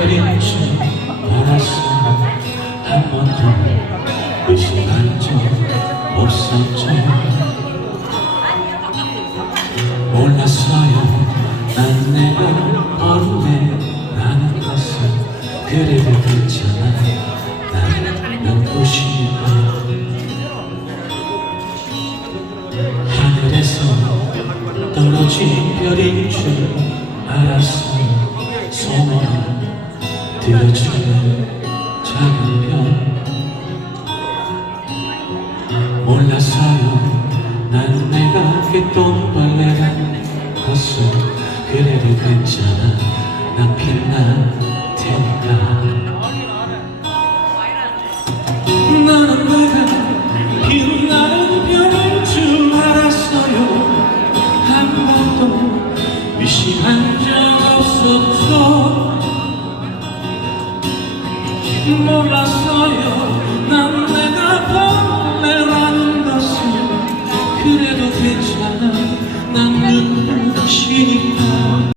알았어 한 번도 의심한 적 없었죠 몰랐어요 난 내가 버릇네 라는 것을 그래도 괜찮아 나는 눈부시니까 하늘에서 떨어진 별인 줄 알았어. 소원을 들어주는 작은 별 몰랐어요. 난 내가 깃동벌레란 것을 그래도 괜찮아. 난 빛날 테니까. 나는 내가 빛나는 별인 줄 알았어요. 한 번도 의심한 적 없었죠 몰랐어요. 난 내가 벌레라는 것을 그래도 괜찮아. 난 눈부시니까